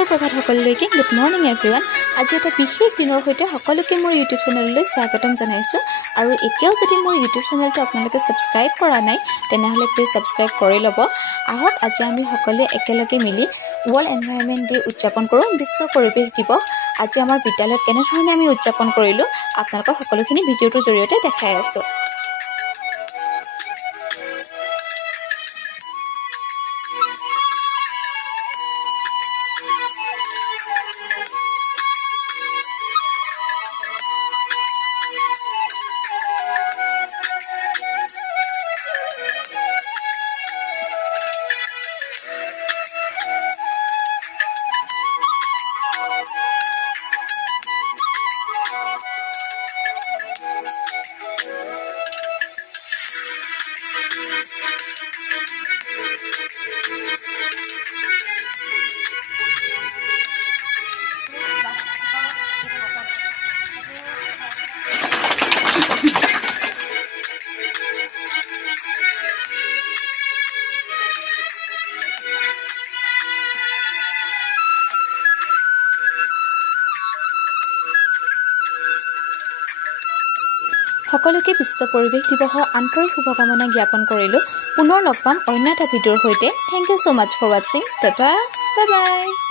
সুপ্ৰভাত সকলোলৈকে good morning everyone আজি এটা বিশেষ দিনৰ সৈতে সকলোকে মোৰ ইউটিউব চেনেললৈ স্বাগতম জনাইছোঁ আৰু এতিয়াও যদি মোৰ ইউটিউব চেনেলটো আপোনালোকে সাবস্ক্ৰাইব কৰা নাই তেনেহলে প্লিজ সাবস্ক্ৰাইব কৰি ল'ব আহক আজি আমি সকলোৱে একেলগে মিলি ওয়াৰ্ল্ড এনভায়ৰনমেন্ট ডে উদযাপন কৰোঁ বিশ্ব পৰিৱেশ দিৱস আজি আমাৰ বিদ্যালয়ত কেনে ধৰণে আমি উদযাপন কৰিলো আপোনালোকক সকলোখিনি ভিডিঅ'টোৰ জৰিয়তে দেখাই আছোঁ সকলোকে বিশ্ব পৰিৱেশ দিৱসৰ আন্তৰিক শুভকামনা জ্ঞাপন কৰিলোঁ পুনৰ লগ পাম অন্য এটা ভিডিঅ'ৰ সৈতে thank you so much for watching tata bye by